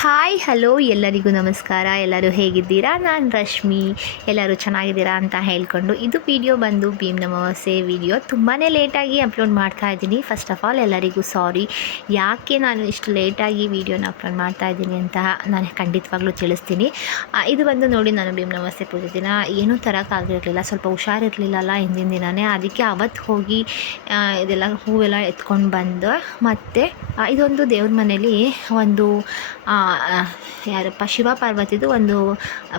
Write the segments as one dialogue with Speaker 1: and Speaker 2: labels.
Speaker 1: Hi, hello, ಎಲ್ಲರಿಗೂ ನಮಸ್ಕಾರ. ಎಲ್ಲರೂ ಹೇಗಿದ್ದೀರಾ? ನಾನು ರಶ್ಮಿ. ಎಲ್ಲರೂ ಚೆನ್ನಾಗಿದ್ದೀರಾ ಅಂತ ಹೇಳ್ಕೊಂಡು ಇದು ವಿಡಿಯೋ ಬಂದು ಭೀಮ್ ಅಮಾವಾಸ್ಯೆ ವಿಡಿಯೋ ತುಂಬಾ ಲೇಟಾಗಿ ಅಪ್ಲೋಡ್ ಮಾಡ್ತಾ ಇದ್ದೀನಿ. ಫಸ್ಟ್ ಆಫ್ ಆಲ್ ಎಲ್ಲರಿಗೂ ಸಾರಿ ಯಾಕೆ ನಾನು ಇಷ್ಟು ಲೇಟಾಗಿ ವಿಡಿಯೋನ ಅಪ್ಲೋಡ್ ಮಾಡ್ತಾ ಇದ್ದೀನಿ ಅಂತ ನಾನು ಖಂಡಿತವಾಗ್ಲೂ ತಿಳಿಸ್ತೀನಿ. ಇದು ಬಂದು ನೋಡಿ ನಾನು ಭೀಮ್ ನಮಸೆ ಪೂಜೆ ದಿನ. ಏನೂ ತರೋಕ್ಕಾಗಿರಲಿಲ್ಲ ಸ್ವಲ್ಪ ಹುಷಾರಿರಲಿಲ್ಲಲ್ಲ ಹಿಂದಿನ ದಿನವೇ ಅದಕ್ಕೆ ಅವತ್ತು ಹೋಗಿ ಇದೆಲ್ಲ ಹೂವೆಲ್ಲ ಎತ್ಕೊಂಡು ಬಂದು. ಮತ್ತು ಇದೊಂದು ದೇವ್ರ ಮನೇಲಿ ಒಂದು ಯಾರಪ್ಪ, ಶಿವ ಪಾರ್ವತಿದು ಒಂದು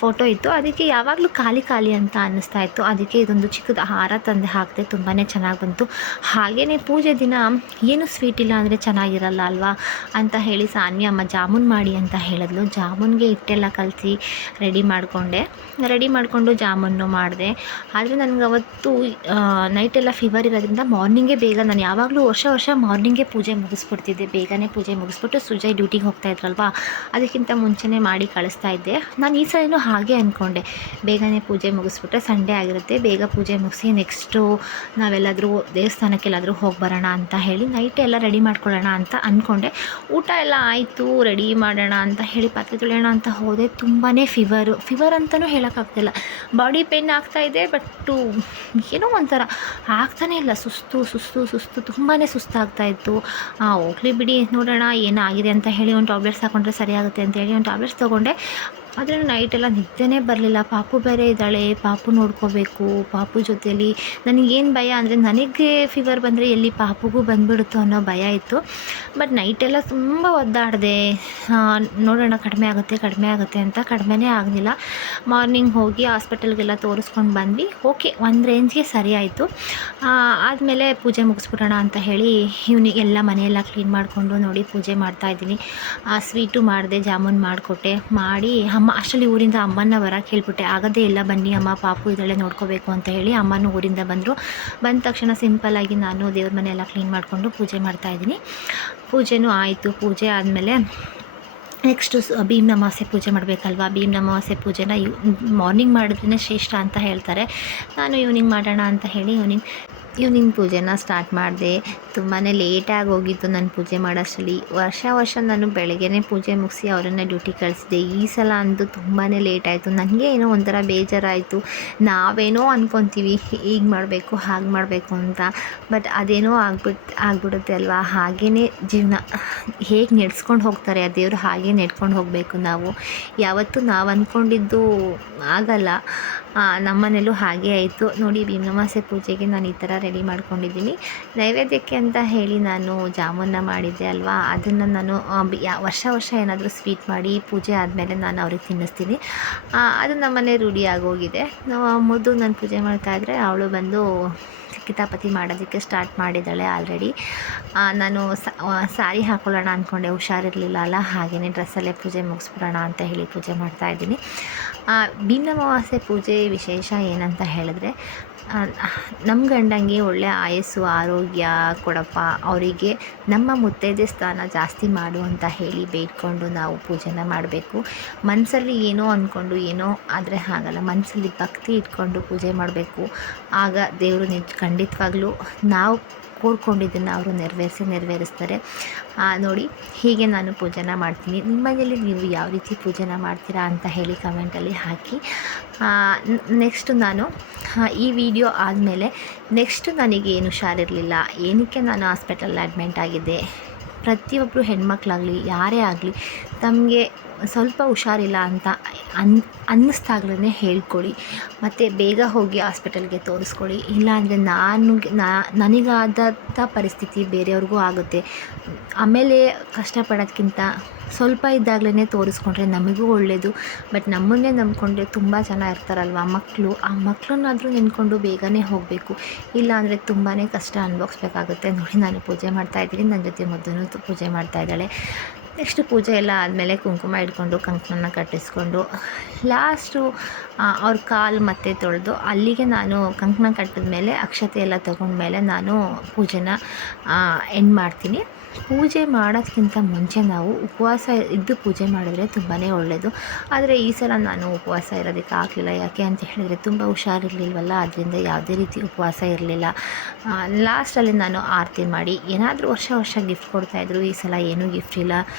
Speaker 1: ಫೋಟೋ ಇತ್ತು. ಅದಕ್ಕೆ ಯಾವಾಗಲೂ ಖಾಲಿ ಖಾಲಿ ಅಂತ ಅನ್ನಿಸ್ತಾ ಇತ್ತು. ಅದಕ್ಕೆ ಇದೊಂದು ಚಿಕ್ಕದು ಹಾರ ತಂದೆ ಹಾಕಿದೆ ತುಂಬಾ ಚೆನ್ನಾಗಿ ಬಂತು. ಹಾಗೆಯೇ ಪೂಜೆ ದಿನ ಏನು ಸ್ವೀಟ್ ಇಲ್ಲ ಅಂದರೆ ಚೆನ್ನಾಗಿರಲ್ಲ ಅಲ್ವಾ? ಅಂತ ಹೇಳಿ ಸಾನ್ವಿ ಅಮ್ಮ ಜಾಮೂನ್ ಮಾಡಿ ಅಂತ ಹೇಳಿದ್ಲು. ಜಾಮೂನ್ಗೆ ಹಿಟ್ಟೆಲ್ಲ ಕಲಸಿ ರೆಡಿ ಮಾಡಿಕೊಂಡೆ. ರೆಡಿ ಮಾಡಿಕೊಂಡು ಜಾಮೂನು ಮಾಡಿದೆ. ಆದರೆ ನನಗೆ ಅವತ್ತು ನೈಟೆಲ್ಲ ಫೀವರ್ ಇರೋದ್ರಿಂದ ಮಾರ್ನಿಂಗೇ ಬೇಗ ನಾನು ಯಾವಾಗಲೂ ವರ್ಷ ವರ್ಷ ಮಾರ್ನಿಂಗೇ ಪೂಜೆ ಮುಗಿಸ್ಬಿಡ್ತಿದ್ದೆ. ಬೇಗನೆ ಪೂಜೆ ಮುಗಿಸ್ಬಿಟ್ಟು ಸುಜಯ್ ಡ್ಯೂಟಿಗೆ ಹೋಗ್ತಾ ಇದ್ರಲ್ವಾ? ಅದಕ್ಕಿಂತ ಮುಂಚೆನೇ ಮಾಡಿ ಕಳಿಸ್ತಾ ಇದ್ದೆ. ನಾನು ಈ ಸಲನೂ ಹಾಗೆ ಅಂದ್ಕೊಂಡೆ ಬೇಗನೆ ಪೂಜೆ ಮುಗಿಸ್ಬಿಟ್ರೆ ಸಂಡೇ ಆಗಿರುತ್ತೆ. ಬೇಗ ಪೂಜೆ ಮುಗಿಸಿ ನೆಕ್ಸ್ಟು ನಾವೆಲ್ಲಾದರೂ ದೇವಸ್ಥಾನಕ್ಕೆಲ್ಲಾದರೂ ಹೋಗಿ ಬರೋಣ ಅಂತ ಹೇಳಿ ನೈಟ್ ಎಲ್ಲ ರೆಡಿ ಮಾಡ್ಕೊಳ್ಳೋಣ ಅಂತ ಅಂದ್ಕೊಂಡೆ ಊಟ ಎಲ್ಲ ಆಯಿತು ರೆಡಿ ಮಾಡೋಣ ಅಂತ ಹೇಳಿ ಪಾತ್ರೆ ತೊಳೆಯೋಣ ಅಂತ ಹೋದೆ. ತುಂಬಾ ಫಿವರು ಫೀವರ್ ಅಂತಲೂ ಹೇಳೋಕ್ಕಾಗ್ತಿಲ್ಲ. ಬಾಡಿ ಪೇನ್ ಇದೆ ಬಟ್ಟು ಏನೋ ಒಂಥರ ಆಗ್ತಾನೇ ಇಲ್ಲ. ಸುಸ್ತು ಸುಸ್ತು ಸುಸ್ತು ತುಂಬಾ ಸುಸ್ತಾಗ್ತಾ ಇತ್ತು. ಆ, ಹೋಗ್ಲಿ ಬಿಡಿ ನೋಡೋಣ ಏನಾಗಿದೆ ಅಂತ ಹೇಳಿ ಒಂದು ಟ್ಯಾಬ್ಲೆಟ್ಸ್ ಹಾಕೊಂಡ್ರೆ ಸರಿಯಾಗುತ್ತೆ ಅಂತೇಳಿ ಒಂದು ಟ್ಯಾಬ್ಲೆಟ್ಸ್ ತೊಗೊಂಡೆ. ಆದರೆ ನೈಟೆಲ್ಲ ನಿದ್ದೆನೇ ಬರಲಿಲ್ಲ. ಪಾಪು ಬೇರೆ ಇದ್ದಾಳೆ, ಪಾಪು ನೋಡ್ಕೋಬೇಕು, ಪಾಪು ಜೊತೆಯಲ್ಲಿ ನನಗೇನು ಭಯ ಅಂದರೆ ನನಗೆ ಫೀವರ್ ಬಂದರೆ ಎಲ್ಲಿ ಪಾಪುಗೂ ಬಂದ್ಬಿಡುತ್ತೋ ಅನ್ನೋ ಭಯ ಇತ್ತು. ಬಟ್ ನೈಟೆಲ್ಲ ತುಂಬ ಒದ್ದಾಡಿದೆ. ನೋಡೋಣ ಕಡಿಮೆ ಆಗುತ್ತೆ ಕಡಿಮೆ ಆಗುತ್ತೆ ಅಂತ ಕಡಿಮೆನೇ ಆಗಲಿಲ್ಲ. ಮಾರ್ನಿಂಗ್ ಹೋಗಿ ಹಾಸ್ಪಿಟಲ್ಗೆಲ್ಲ ತೋರಿಸ್ಕೊಂಡು ಬಂದ್ವಿ. ಓಕೆ ಒಂದು ರೇಂಜ್ಗೆ ಸರಿ ಆಯಿತು. ಆದಮೇಲೆ ಪೂಜೆ ಮುಗಿಸ್ಬಿಡೋಣ ಅಂತ ಹೇಳಿ ಇವನಿಗೆ ಎಲ್ಲ ಮನೆಯೆಲ್ಲ ಕ್ಲೀನ್ ಮಾಡಿಕೊಂಡು ನೋಡಿ ಪೂಜೆ ಮಾಡ್ತಾಯಿದ್ದೀನಿ ಸ್ವೀಟು ಮಾಡಿದೆ, ಜಾಮೂನ್ ಮಾಡಿಕೊಟ್ಟೆ. ಮಾಡಿ ಅಮ್ಮ, ಅಷ್ಟರಲ್ಲಿ ಊರಿಂದ ಅಮ್ಮನ ಬರಕ್ಕೆ ಹೇಳ್ಬಿಟ್ಟೆ. ಆಗದೇ ಇಲ್ಲ ಬನ್ನಿ ಅಮ್ಮ, ಪಾಪು ಇದರಲ್ಲೇ ನೋಡ್ಕೋಬೇಕು ಅಂತ ಹೇಳಿ ಅಮ್ಮನೂ ಊರಿಂದ ಬಂದರು. ಬಂದ ತಕ್ಷಣ ಸಿಂಪಲ್ಲಾಗಿ ನಾನು ದೇವ್ರ ಮನೆ ಎಲ್ಲ ಕ್ಲೀನ್ ಮಾಡಿಕೊಂಡು ಪೂಜೆ ಮಾಡ್ತಾಯಿದ್ದೀನಿ ಪೂಜೆನೂ ಆಯಿತು. ಪೂಜೆ ಆದಮೇಲೆ ನೆಕ್ಸ್ಟು ಭೀಮ್ ಅಮಾವಾಸ್ಯೆ ಪೂಜೆ ಮಾಡಬೇಕಲ್ವಾ? ಭೀಮ್ ಅಮಾವಾಸ್ಯೆ ಪೂಜೆನ ಮಾರ್ನಿಂಗ್ ಮಾಡಿದ್ರೇ ಶ್ರೇಷ್ಠ ಅಂತ ಹೇಳ್ತಾರೆ. ನಾನು ಈವ್ನಿಂಗ್ ಮಾಡೋಣ ಅಂತ ಹೇಳಿ ಈವ್ನಿಂಗ್ ಈವ್ನಿಂಗ್ ಪೂಜೆನ ಸ್ಟಾರ್ಟ್ ಮಾಡಿದೆ. ತುಂಬಾ ಲೇಟಾಗಿ ಹೋಗಿತ್ತು ನಾನು ಪೂಜೆ ಮಾಡೋಷ್ಟರಲ್ಲಿ. ವರ್ಷ ವರ್ಷ ನಾನು ಬೆಳಗ್ಗೆನೇ ಪೂಜೆ ಮುಗಿಸಿ ಅವರನ್ನು ಡ್ಯೂಟಿ ಕಳಿಸಿದೆ ಈ ಸಲ ಅಂತೂ ತುಂಬಾ ಲೇಟ್ ಆಯಿತು. ನನಗೆ ಏನೋ ಒಂಥರ ಬೇಜಾರಾಯಿತು. ನಾವೇನೋ ಅಂದ್ಕೊತೀವಿ ಹೀಗೆ ಮಾಡಬೇಕು, ಹಾಗೆ ಮಾಡಬೇಕು ಅಂತ. ಬಟ್ ಅದೇನೋ ಆಗ್ಬಿಟ್ಟು ಆಗ್ಬಿಡುತ್ತೆ ಅಲ್ವಾ? ಹಾಗೇ ಜೀವನ, ಹೇಗೆ ನೆಡ್ಸ್ಕೊಂಡು ಹೋಗ್ತಾರೆ ಆ ದೇವರು, ಹಾಗೆ ನೆಡ್ಕೊಂಡು ಹೋಗಬೇಕು ನಾವು. ಯಾವತ್ತೂ ನಾವು ಅಂದ್ಕೊಂಡಿದ್ದು ಆಗಲ್ಲ. ನಮ್ಮನೆಯಲ್ಲೂ ಹಾಗೆ ಆಯಿತು. ನೋಡಿ, ಭೀಮಮಾಸೆ ಪೂಜೆಗೆ ನಾನು ಈ ಥರ ರೆಡಿ ಮಾಡ್ಕೊಂಡಿದ್ದೀನಿ. ನೈವೇದ್ಯಕ್ಕೆ ಅಂತ ಹೇಳಿ ನಾನು ಜಾಮೂನ್ನ ಮಾಡಿದ್ದೆ ಅಲ್ವಾ? ಅದನ್ನು ನಾನು ವರ್ಷ ವರ್ಷ ಏನಾದರೂ ಸ್ವೀಟ್ ಮಾಡಿ ಪೂಜೆ ಆದಮೇಲೆ ನಾನು ಅವ್ರಿಗೆ ತಿನ್ನಿಸ್ತೀನಿ. ಅದು ನಮ್ಮನೆ ರೂಢಿ ಆಗೋಗಿದೆ. ನಾವು ಮುದ್ದು ನಾನು ಪೂಜೆ ಮಾಡ್ತಾಯಿದ್ರೆ ಅವಳು ಬಂದು ಕಿತಾಪತಿ ಮಾಡೋದಕ್ಕೆ ಸ್ಟಾರ್ಟ್ ಮಾಡಿದ್ದಾಳೆ ಆಲ್ರೆಡಿ. ನಾನು ಸಾರಿ ಹಾಕೊಳ್ಳೋಣ ಅಂದ್ಕೊಂಡೆ ಹುಷಾರಿರಲಿಲ್ಲ ಅಲ್ಲ? ಹಾಗೆಯೇ ಡ್ರೆಸ್ಸಲ್ಲೇ ಪೂಜೆ ಮುಗಿಸ್ಬಿಡೋಣ ಅಂತ ಹೇಳಿ ಪೂಜೆ ಮಾಡ್ತಾ ಭಿನ್ನಮಾವಾಸ್ಯೆ ಪೂಜೆ ವಿಶೇಷ ಏನಂತ ಹೇಳಿದ್ರೆ ನಮ್ಮ ಗಂಡಂಗೆ ಒಳ್ಳೆ ಆಯಸ್ಸು, ಆರೋಗ್ಯ ಕೊಡಪ್ಪ, ಅವರಿಗೆ ನಮ್ಮ ಮುತ್ತೈದೆ ಸ್ಥಾನ ಜಾಸ್ತಿ ಮಾಡು ಅಂತ ಹೇಳಿ ಬೇಡ್ಕೊಂಡು ನಾವು ಪೂಜೆನ ಮಾಡಬೇಕು. ಮನಸ್ಸಲ್ಲಿ ಏನೋ ಅಂದ್ಕೊಂಡು ಏನೋ ಆದರೆ ಆಗಲ್ಲ ಮನಸ್ಸಲ್ಲಿ ಭಕ್ತಿ ಇಟ್ಕೊಂಡು ಪೂಜೆ ಮಾಡಬೇಕು. ಆಗ ದೇವರು ನಿಜ ಖಂಡಿತವಾಗ್ಲೂ ನಾವು ಕೋರ್ಕೊಂಡಿದ್ದನ್ನು ಅವರು ನೆರವೇರಿಸಿ ನೆರವೇರಿಸ್ತಾರೆ. ನೋಡಿ, ಹೀಗೆ ನಾನು ಪೂಜೆನ ಮಾಡ್ತೀನಿ. ನಿಮ್ಮ ಮನೆಯಲ್ಲಿ ನೀವು ಯಾವ ರೀತಿ ಪೂಜೆನ ಮಾಡ್ತೀರಾ ಅಂತ ಹೇಳಿ ಕಮೆಂಟಲ್ಲಿ ಹಾಕಿ. ನೆಕ್ಸ್ಟು ನಾನು ಈ ವಿಡಿಯೋ ಆದಮೇಲೆ ನೆಕ್ಸ್ಟ್ ನನಗೆ ಏನು ಹುಷಾರಿರಲಿಲ್ಲ ಏನಕ್ಕೆ ನಾನು ಹಾಸ್ಪಿಟಲ್ ಅಡ್ಮಿಂಟ್ ಆಗಿದ್ದೆ ಪ್ರತಿಯೊಬ್ಬರು ಹೆಣ್ಮಕ್ಳಾಗಲಿ, ಯಾರೇ ಆಗಲಿ, ತಮಗೆ ಸ್ವಲ್ಪ ಹುಷಾರಿಲ್ಲ ಅಂತ ಅನ್, ಅನ್ನಿಸ್ದಾಗ್ಲೇ ಹೇಳ್ಕೊಳ್ಳಿ. ಮತ್ತು ಬೇಗ ಹೋಗಿ ಹಾಸ್ಪಿಟಲ್ಗೆ ತೋರಿಸ್ಕೊಳ್ಳಿ. ಇಲ್ಲಾಂದರೆ ನಾನು ನನಗಾದಂಥ ಪರಿಸ್ಥಿತಿ ಬೇರೆಯವ್ರಿಗೂ ಆಗುತ್ತೆ. ಆಮೇಲೆ ಕಷ್ಟಪಡೋದ್ಕಿಂತ ಸ್ವಲ್ಪ ಇದ್ದಾಗಲೇ ತೋರಿಸ್ಕೊಂಡ್ರೆ ನಮಗೂ ಒಳ್ಳೆಯದು ಬಟ್ ನಮ್ಮನ್ನೇ ನಂಬ್ಕೊಂಡ್ರೆ ತುಂಬ ಜನ ಇರ್ತಾರಲ್ವ ಮಕ್ಕಳು ಆ ಮಕ್ಕಳನ್ನಾದರೂ ನೆನ್ಕೊಂಡು ಬೇಗನೆ ಹೋಗಬೇಕು. ಇಲ್ಲಾಂದರೆ ತುಂಬಾ ಕಷ್ಟ ಅನುಭವಿಸ್ಬೇಕಾಗುತ್ತೆ. ನೋಡಿ ನಾನು ಪೂಜೆ ಮಾಡ್ತಾಯಿದ್ದೀನಿ ನನ್ನ ಜೊತೆ ಮೊದಲು ಪೂಜೆ ಮಾಡ್ತಾ ಇದ್ದಾಳೆ. ನೆಕ್ಸ್ಟ್ ಪೂಜೆ ಎಲ್ಲ ಆದಮೇಲೆ ಕುಂಕುಮ ಇಟ್ಕೊಂಡು, ಕಂಕಣನ ಕಟ್ಟಿಸ್ಕೊಂಡು ಲಾಸ್ಟು ಅವ್ರ ಕಾಲು ಮತ್ತೆ ತೊಳೆದು ಅಲ್ಲಿಗೆ ನಾನು ಕಂಕಣ ಕಟ್ಟಿದ ಮೇಲೆ ಅಕ್ಷತೆ ಎಲ್ಲ ತಗೊಂಡ್ಮೇಲೆ ನಾನು ಪೂಜೆನ ಎಂಡ್ ಮಾಡ್ತೀನಿ. ಪೂಜೆ ಮಾಡೋದಕ್ಕಿಂತ ಮುಂಚೆ ನಾವು ಉಪವಾಸ ಇದ್ದು ಪೂಜೆ ಮಾಡಿದ್ರೆ ತುಂಬಾ ಒಳ್ಳೆಯದು ಆದರೆ ಈ ಸಲ ನಾನು ಉಪವಾಸ ಇರೋದಕ್ಕೆ ಆಗಲಿಲ್ಲ. ಯಾಕೆ ಅಂತ ಹೇಳಿದರೆ ತುಂಬ ಹುಷಾರಿರಲಿಲ್ವಲ್ಲ? ಅದರಿಂದ ಯಾವುದೇ ರೀತಿ ಉಪವಾಸ ಇರಲಿಲ್ಲ. ಲಾಸ್ಟಲ್ಲಿ ನಾನು ಆರತಿ ಮಾಡಿ ಏನಾದರೂ ವರ್ಷ ವರ್ಷ ಗಿಫ್ಟ್ ಕೊಡ್ತಾಯಿದ್ರು ಈ ಸಲ ಏನೂ ಗಿಫ್ಟ್ ಇಲ್ಲ.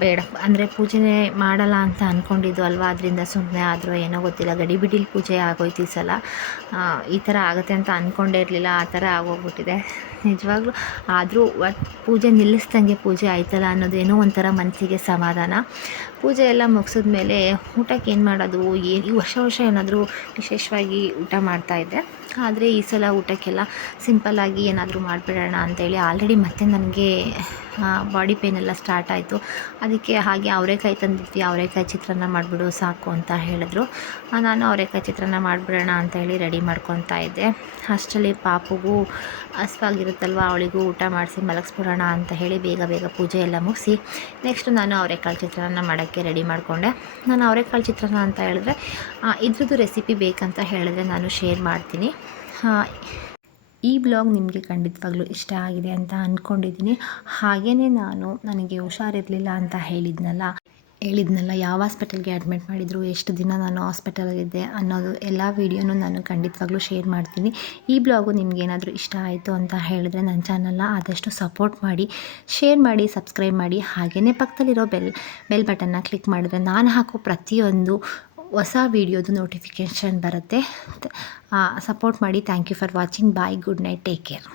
Speaker 1: ಬೇಡ. ಅಂದರೆ ಪೂಜೆನೇ ಮಾಡಲ್ಲ ಅಂತ ಅಂದ್ಕೊಂಡಿದ್ದು ಅಲ್ವಾ? ಅದರಿಂದ ಸುಮ್ಮನೆ ಆದರೂ ಏನೋ ಗೊತ್ತಿಲ್ಲ. ಗಡಿಬಿಡಿಲಿ ಪೂಜೆ ಆಗೋಯ್ತು ಈ ಸಲ. ಈ ಥರ ಆಗುತ್ತೆ ಅಂತ ಅಂದ್ಕೊಂಡೇ ಇರಲಿಲ್ಲ. ಆ ಥರ ಆಗೋಗ್ಬಿಟ್ಟಿದೆ. ನಿಜವಾಗ್ಲೂ ಆದರೂ ಪೂಜೆ ನಿಲ್ಲಿಸ್ದಂಗೆ ಪೂಜೆ ಆಯ್ತಲ್ಲ ಅನ್ನೋದೇನೋ ಒಂಥರ ಮನಸ್ಸಿಗೆ ಸಮಾಧಾನ. ಪೂಜೆ ಎಲ್ಲ ಮುಗಿಸಿದ ಮೇಲೆ ಊಟಕ್ಕೆ ಏನು ಮಾಡೋದು? ಏನು ಈ ವರ್ಷ ವರ್ಷ ಏನಾದರೂ ವಿಶೇಷವಾಗಿ ಊಟ ಮಾಡ್ತಾಯಿದ್ದೆ ಆದರೆ ಈ ಸಲ ಊಟಕ್ಕೆಲ್ಲ ಸಿಂಪಲ್ಲಾಗಿ ಏನಾದರೂ ಮಾಡಿಬಿಡೋಣ ಅಂತೇಳಿ ಆಲ್ರೆಡಿ ಮತ್ತೆ ನನಗೆ ಬಾಡಿ ಪೇನ್ ಎಲ್ಲ ಸ್ಟಾರ್ಟ್ ಆಯಿತು. ಅದಕ್ಕೆ ಹಾಗೆ ಅವರೆಕಾಯಿ ತಂದಿದ್ವಿ ಅವರೆಕಾಯಿ ಚಿತ್ರಾನ್ನ ಮಾಡಿಬಿಡು, ಸಾಕು ಅಂತ ಹೇಳಿದ್ರು. ನಾನು ಅವರೆಕಾಯಿ ಚಿತ್ರಾನ್ನ ಮಾಡಿಬಿಡೋಣ ಅಂತ ಹೇಳಿ ರೆಡಿ ಮಾಡ್ಕೊತಾ ಇದ್ದೆ. ಅಷ್ಟರಲ್ಲಿ ಪಾಪುಗೂ ಹಸ್ವಾಗಿರುತ್ತಲ್ವ, ಅವಳಿಗೂ ಊಟ ಮಾಡಿಸಿ ಮಲಗಿಸ್ಬಿಡೋಣ ಅಂತ ಹೇಳಿ ಬೇಗ ಬೇಗ ಪೂಜೆ ಎಲ್ಲ ಮುಗಿಸಿ ನೆಕ್ಸ್ಟ್ ನಾನು ಅವರೆಕಾಳು ಚಿತ್ರಾನ್ನ ಮಾಡೋಕ್ಕೆ ರೆಡಿ ಮಾಡಿಕೊಂಡೆ. ನಾನು ಅವರೆಕಾಳು ಚಿತ್ರಾನ್ನ ಅಂತ ಹೇಳಿದ್ರೆ ಇದ್ರದ್ದು ರೆಸಿಪಿ ಬೇಕಂತ ಹೇಳಿದ್ರೆ ನಾನು ಶೇರ್ ಮಾಡ್ತೀನಿ. ಈ ಬ್ಲಾಗ್ ನಿಮಗೆ ಖಂಡಿತವಾಗ್ಲೂ ಇಷ್ಟ ಆಗಿದೆ ಅಂತ ಅಂದ್ಕೊಂಡಿದ್ದೀನಿ ಹಾಗೆಯೇ ನಾನು ನನಗೆ ಹುಷಾರಿರಲಿಲ್ಲ ಅಂತ ಹೇಳಿದ್ನಲ್ಲ ಹೇಳಿದ್ನಲ್ಲ ಯಾವ ಹಾಸ್ಪಿಟಲ್ಗೆ ಅಡ್ಮಿಟ್ ಮಾಡಿದರು, ಎಷ್ಟು ದಿನ ನಾನು ಹಾಸ್ಪಿಟಲಲ್ಲಿದ್ದೆ ಅನ್ನೋದು ಎಲ್ಲ ವೀಡಿಯೋನೂ ನಾನು ಖಂಡಿತವಾಗ್ಲೂ ಶೇರ್ ಮಾಡ್ತೀನಿ. ಈ ಬ್ಲಾಗು ನಿಮಗೇನಾದರೂ ಇಷ್ಟ ಆಯಿತು ಅಂತ ಹೇಳಿದ್ರೆ ನನ್ನ ಚಾನಲ್ನ ಆದಷ್ಟು ಸಪೋರ್ಟ್ ಮಾಡಿ, ಶೇರ್ ಮಾಡಿ, ಸಬ್ಸ್ಕ್ರೈಬ್ ಮಾಡಿ. ಹಾಗೆಯೇ ಪಕ್ಕದಲ್ಲಿರೋ ಬೆಲ್ ಬೆಲ್ ಬಟನ್ನ ಕ್ಲಿಕ್ ಮಾಡಿದ್ರೆ ನಾನು ಹಾಕೋ ಪ್ರತಿಯೊಂದು ಹೊಸ ವೀಡಿಯೋದು ನೋಟಿಫಿಕೇಷನ್ ಬರುತ್ತೆ. ಸಪೋರ್ಟ್ ಮಾಡಿ. Thank you for watching bye good night take care